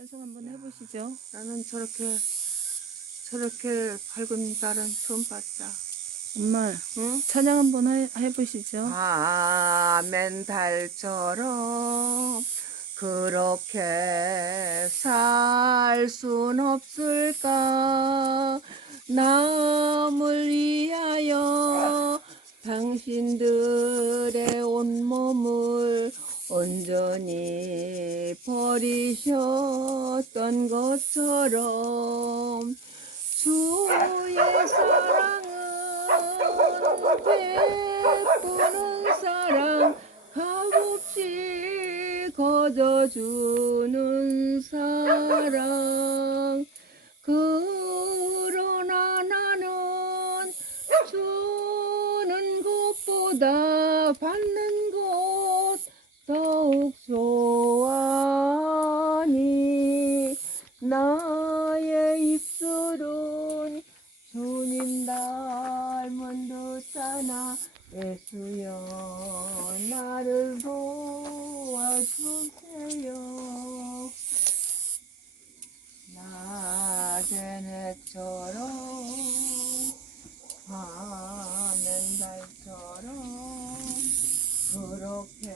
찬송 한번 해보시죠. 나는 저렇게 저렇게 밝은 달은 처음 봤다. 엄마 응? 찬양 한번 해, 해보시죠. 아멘 달처럼 그렇게 살 순 없을까 남을 위하여 당신들의 온몸을 온전히 버리 셨던 것처럼 주의 사랑은 베푸는 사랑 값없이 거저주는 사랑. 그러나 나는 주는 것보다 받는 것 더욱 좋아하니 나의 입술은 주님 닮은 듯하나 예수여 나를 도와주세요 해처럼 밤엔 달처럼 그렇게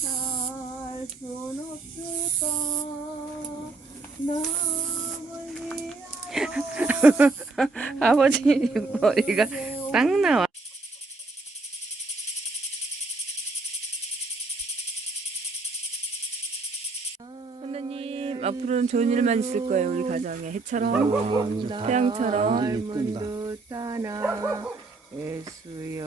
살 순 없을까 위하여 아버지 머리가 딱 나와. 하나님 앞으로는 좋은 일만 있을 거예요 우리 가정에. 해처럼 태양처럼. 듯하나 예수여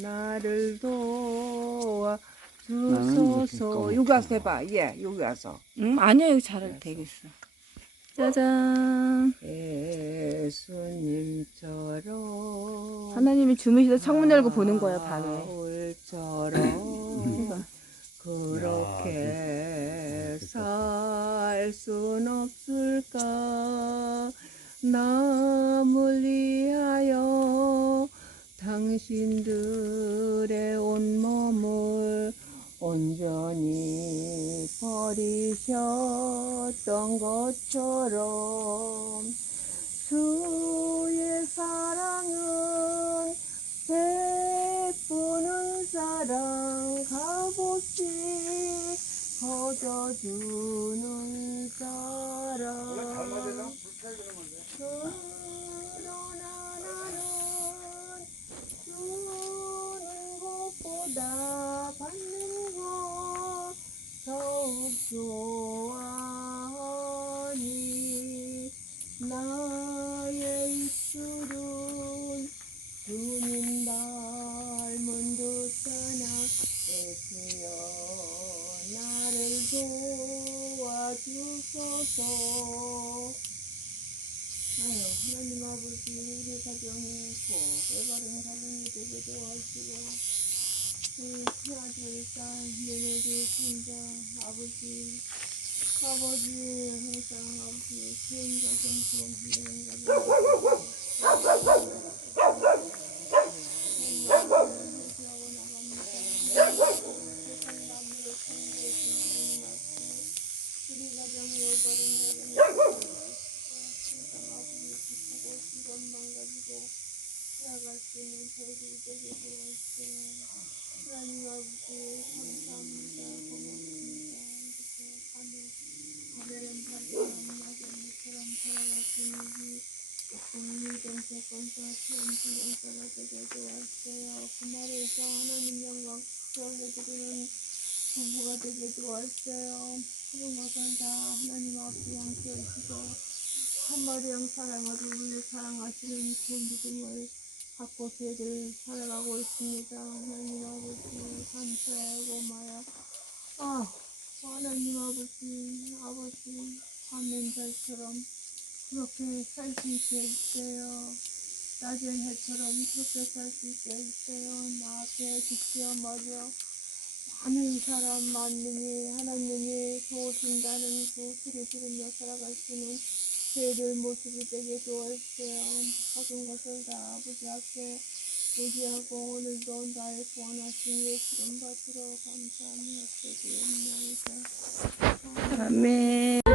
나를 도와 주소서. 여기 와서 해봐. 예 여기 와서. 응? 아니야 이거 잘 되겠어. 짜잔. 예수님처럼 하나님이 주무시다 창문 열고 보는 거야 밤에. 그렇게 살순 없을까? 남을 위하여 당신들의 온몸을 온전히 버리셨던 것처럼 주의 사랑은 베푸는 사랑 값없이 거저 주는 사랑 그러나 나는 주는 것보다 받는 것 더욱 좋아하니 나의 입술은 주님 닮은 듯하나 예수여 나를 도와주소서. 아유 하나님 아버지 우리 가정에 꼭 올바른 가정이 되게 도와주시고 우리 큰아들 딸 며느리 손자 아버지 아버지 항상 아버지 좋은 가정 좋은 가정 하나님 아버지 감사합니다 고맙습니다 하늘 하늘은 밝은 나경처럼 살아가시니 국민이 정체권과 천지연사가 되게 도와주세요 그 말에서 하나님 영광 드리는 부부가 되게 도와주세요 그런 것은 다 하나님 앞에 양치해주시고 한 마리 양 사랑하고 원래 사랑하시는 그 믿음을 갖고 저희들 살아가고 있습니다. 하나님 아버지 감사해요 고마워요. 아 하나님 아버지 아버지 화면달처럼 그렇게 살 수 있게 해주세요. 낮은 해처럼 그렇게 살 수 있게 해주세요. 나 앞에 지켜 마저 많은 사람 만님이 하나님이 도우신다는 그 소리 들으며 살아갈 수 있는 저희들 모습이 되게 도와주세요. 모든 것을 다 앞에 의지하고 오늘도 나의 구원하신 예수님 받으러 감사하며 드리옵나이다. 아멘.